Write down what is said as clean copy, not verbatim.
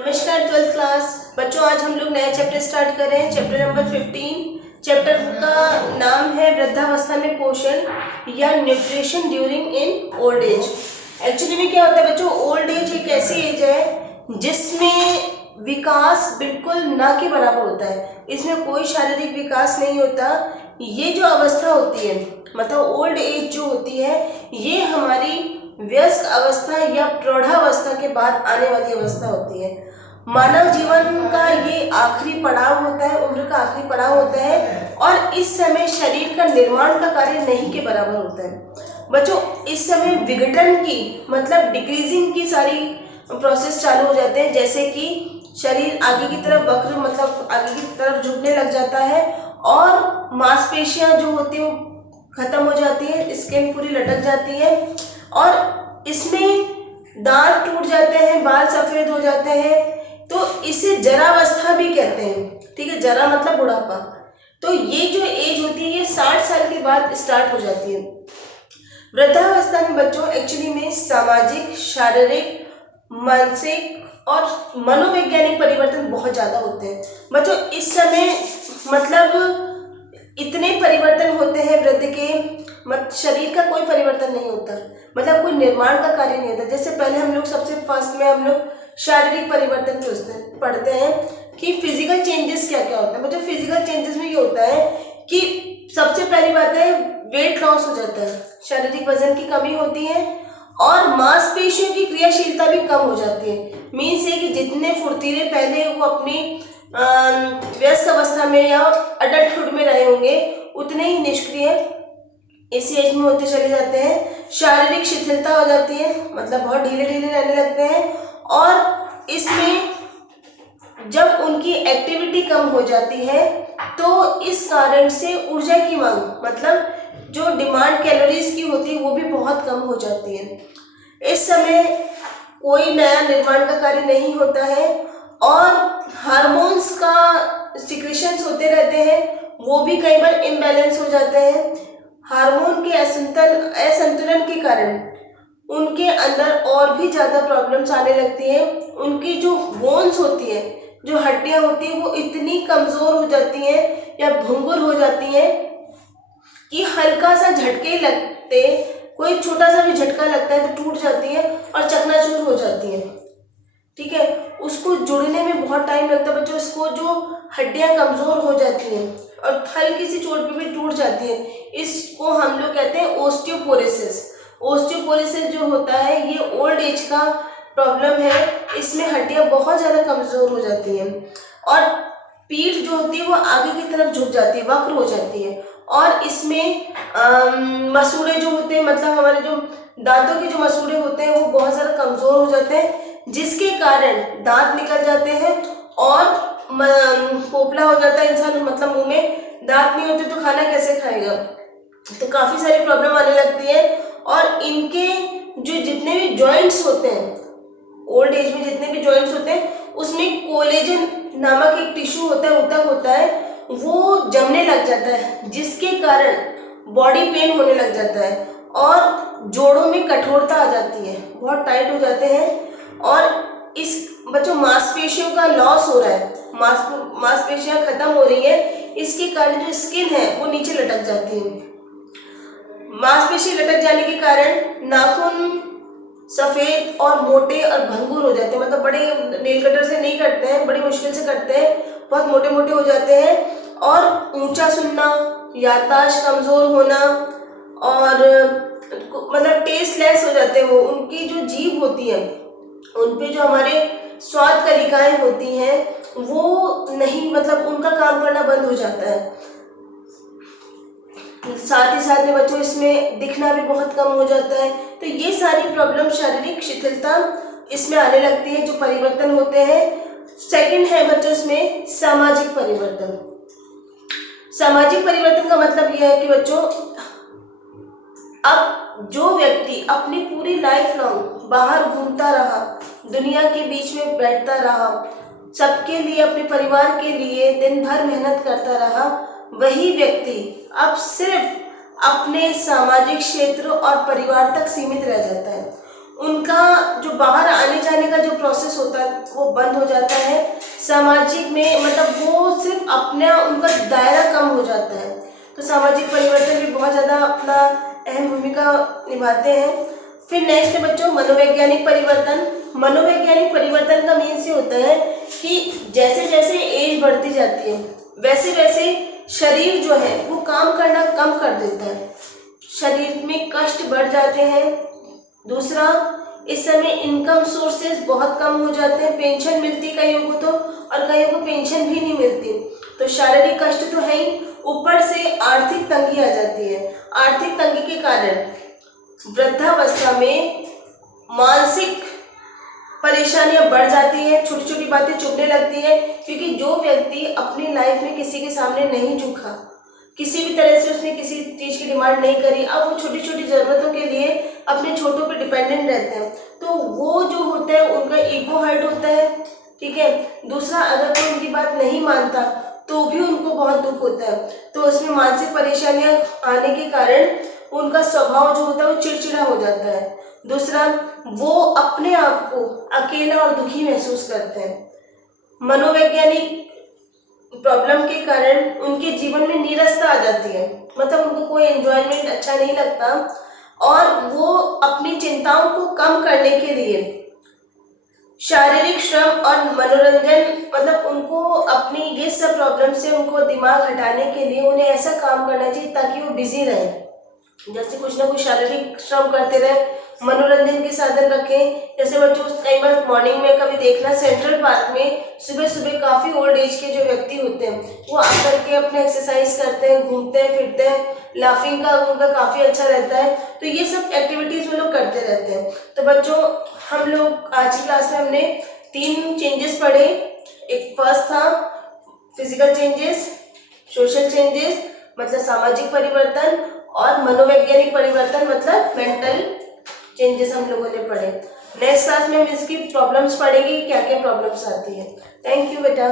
नमस्कार 12th class बच्चों, आज हम लोग नया चैप्टर स्टार्ट कर रहे हैं। Chapter number 15। चैप्टर का नाम है वृद्धावस्था में पोषण या nutrition during in old age. Actually में क्या होता है बच्चों, ओल्ड एज एक ऐसी एज है जिसमें विकास बिल्कुल ना के बराबर होता है। इसमें कोई शारीरिक विकास नहीं होता। ये जो अवस्था होती है, मतलब ओल्ड एज जो होती है, ये हमारी वयस्क अवस्था या प्रौढ़ावस्था के बाद आने वाली अवस्था होती है। मानव जीवन का ये आखिरी पड़ाव होता है, उम्र का आखिरी पड़ाव होता है, और इस समय शरीर का निर्माण का कार्य नहीं के बराबर होता है। बच्चों, इस समय विघटन की मतलब डिक्रीजिंग की सारी प्रोसेस चालू हो जाते हैं, जैसे कि शरीर आगे की तरफ वक्र मतलब आगे की तरफ झुकने लग जाता है, और मांसपेशियां जो होती है वो खत्म हो जाती है, स्किन पूरी लटक जाती है, और इसमें दांत टूट जाते हैं, बाल सफेद हो जाते हैं। तो इसे जरावस्था भी कहते हैं। ठीक है, जरा मतलब बुढ़ापा। तो ये जो एज होती है ये 60 साल के बाद स्टार्ट हो जाती है। वृद्धावस्था में बच्चों एक्चुअली में सामाजिक, शारीरिक, मानसिक और मनोवैज्ञानिक परिवर्तन बहुत ज़्यादा होते हैं। बच्चों इस समय मतलब इतने परिवर्तन होते हैं वृद्ध के, शरीर का कोई परिवर्तन नहीं होता, मतलब कोई निर्माण का कार्य नहीं होता। जैसे पहले हम लोग सबसे फर्स्ट में हम लोग शारीरिक परिवर्तन पढ़ते हैं कि फिजिकल चेंजेस क्या क्या होता है। मतलब फिजिकल चेंजेस में ये होता है कि सबसे पहली बात है वेट लॉस हो जाता है, शारीरिक वजन की कमी होती है, और मांसपेशियों की क्रियाशीलता भी कम हो जाती है। मीन्स है कि जितने फुर्तीले पहले वो अपनी व्यस्त अवस्था में या अडल्टहुड में रहे होंगे, उतने ही निष्क्रिय इस एज में होते चले जाते हैं। शारीरिक शिथिलता हो जाती है, मतलब बहुत ढीले ढीले रहने लगते हैं, और इसमें जब उनकी एक्टिविटी कम हो जाती है तो इस कारण से ऊर्जा की मांग मतलब जो डिमांड कैलोरीज की होती है वो भी बहुत कम हो जाती है। इस समय कोई नया निर्माण का कार्य नहीं होता है, और हार्मोन्स का सिक्रेशंस होते रहते हैं, वो भी कई बार इम्बैलेंस हो जाते हैं। हार्मोन के असंतुलन के कारण उनके अंदर और भी ज़्यादा प्रॉब्लम्स आने लगती हैं। उनकी जो बोन्स होती है, जो हड्डियां होती हैं, वो इतनी कमज़ोर हो जाती हैं या भंगुर हो जाती हैं कि हल्का सा झटके लगते, कोई छोटा सा भी झटका लगता है तो टूट जाती है और चकनाचूर हो जाती है। ठीक है, उसको जुड़ने में बहुत टाइम लगता है बच्चों। इसको जो हड्डियां कमज़ोर हो जाती हैं और हल्की सी चोट पे भी टूट जाती है, इसको हम लोग कहते हैं ओस्टियोपोरोसिस। ओस्टियोपोरोसिस जो होता है ये ओल्ड एज का प्रॉब्लम है। इसमें हड्डियां बहुत ज़्यादा कमज़ोर हो जाती हैं, और पीठ जो होती है वो आगे की तरफ झुक जाती है, वक्र हो जाती है, और इसमें मसूड़े जो होते हैं, मतलब हमारे जो दांतों के जो मसूड़े होते हैं वो बहुत ज़्यादा कमज़ोर हो जाते हैं, जिसके कारण दांत निकल जाते हैं और पोपला हो जाता है इंसान। मतलब मुंह में दांत नहीं होते तो खाना कैसे खाएगा। तो काफ़ी सारी प्रॉब्लम आने लगती है, और इनके जो जितने भी जॉइंट्स होते हैं, ओल्ड एज में जितने भी जॉइंट्स होते हैं उसमें कोलेजन नामक एक टिश्यू होता है, ऊतक होता है, वो जमने लग जाता है, जिसके कारण बॉडी पेन होने लग जाता है, और जोड़ों में कठोरता आ जाती है, बहुत टाइट हो जाते हैं। और इस बच्चों मांसपेशियों का लॉस हो रहा है, मांसपेशियां खत्म हो रही है, इसके कारण जो स्किन है वो नीचे लटक जाती है। मांसपेशी लटक जाने के कारण नाखून सफ़ेद और मोटे और भंगुर हो जाते हैं, मतलब बड़े नेल कटर से नहीं कटते हैं, बड़ी मुश्किल से कटते हैं, बहुत मोटे मोटे हो जाते हैं, और ऊंचा सुनना, याददाश्त कमज़ोर होना, और मतलब टेस्टलेस हो जाते हैं। वो उनकी जो जीभ होती है उन पे जो हमारे स्वाद कलिकाएं होती हैं वो नहीं, मतलब उनका काम करना बंद हो जाता है। साथ ही साथ में बच्चों इसमें दिखना भी बहुत कम हो जाता है। तो ये सारी प्रॉब्लम, शारीरिक शिथिलता इसमें आने लगती है, जो परिवर्तन होते हैं। सेकंड है बच्चों इसमें सामाजिक परिवर्तन। सामाजिक परिवर्तन का मतलब यह है कि बच्चों अब जो व्यक्ति अपनी पूरी लाइफ लॉन्ग बाहर घूमता रहा, दुनिया के बीच में बैठता रहा, सबके लिए, अपने परिवार के लिए दिन भर मेहनत करता रहा, वही व्यक्ति अब सिर्फ अपने सामाजिक क्षेत्र और परिवार तक सीमित रह जाता है। उनका जो बाहर आने जाने का जो प्रोसेस होता है वो बंद हो जाता है। सामाजिक में मतलब वो सिर्फ अपना उनका दायरा कम हो जाता है। तो सामाजिक परिवर्तन भी बहुत ज़्यादा अपना अहम भूमिका निभाते हैं। फिर नेक्स्ट है बच्चों मनोवैज्ञानिक परिवर्तन। मनोवैज्ञानिक परिवर्तन का मीन्स ये होता है कि जैसे जैसे एज बढ़ती जाती है वैसे वैसे शरीर जो है वो काम करना कम कर देता है, शरीर में कष्ट बढ़ जाते हैं। दूसरा, इस समय इनकम सोर्सेज बहुत कम हो जाते हैं, पेंशन मिलती कईयों को तो और कईयों को पेंशन भी नहीं मिलती। तो शारीरिक कष्ट तो है ही, ऊपर से आर्थिक तंगी आ जाती है। आर्थिक तंगी के कारण वृद्धावस्था में मानसिक परेशानियां बढ़ जाती है, छोटी छोटी बातें चुभने लगती है, क्योंकि जो व्यक्ति अपनी लाइफ में किसी के सामने नहीं झुका, किसी भी तरह से उसने किसी चीज़ की डिमांड नहीं करी, अब वो छोटी छोटी ज़रूरतों के लिए अपने छोटों पे डिपेंडेंट रहते हैं, तो वो जो होता है उनका ईगो हर्ट होता है। ठीक है। दूसरा, अगर कोई उनकी बात नहीं मानता तो भी उनको बहुत दुख होता है। तो उसमें मानसिक परेशानियां आने के कारण उनका स्वभाव जो होता है वो चिड़चिड़ा हो जाता है। दूसरा, वो अपने आप को अकेला और दुखी महसूस करते हैं। मनोवैज्ञानिक प्रॉब्लम के कारण उनके जीवन में नीरसता आ जाती है, मतलब उनको कोई एंजॉयमेंट अच्छा नहीं लगता और वो अपनी चिंताओं को कम करने के लिए शारीरिक श्रम और मनोरंजन, मतलब उनको अपनी ये सब प्रॉब्लम से उनको दिमाग हटाने के लिए उन्हें ऐसा काम करना चाहिए ताकि वो बिजी रहे। जैसे कुछ ना कुछ शारीरिक श्रम करते रहे, मनोरंजन के साधन रखें। जैसे बच्चों कई बार मॉर्निंग में कभी देखना सेंट्रल पार्क में सुबह सुबह काफ़ी ओल्ड एज के जो व्यक्ति होते हैं वो आकर के अपने एक्सरसाइज करते हैं, घूमते हैं फिरते हैं, लाफिंग का उनका काफ़ी अच्छा रहता है। तो ये सब एक्टिविटीज़ वो लोग करते रहते हैं। तो बच्चों हम लोग आज की क्लास में हमने 3 चेंजेस पढ़े। एक फर्स्ट था फिजिकल चेंजेस, सोशल चेंजेस मतलब सामाजिक परिवर्तन, और मनोवैज्ञानिक परिवर्तन मतलब मेंटल चेंजेस हम लोगों ने पढ़े। नेक्स्ट क्लास में हम इसकी प्रॉब्लम्स पढ़ेंगे, क्या क्या प्रॉब्लम्स आती है। थैंक यू बेटा।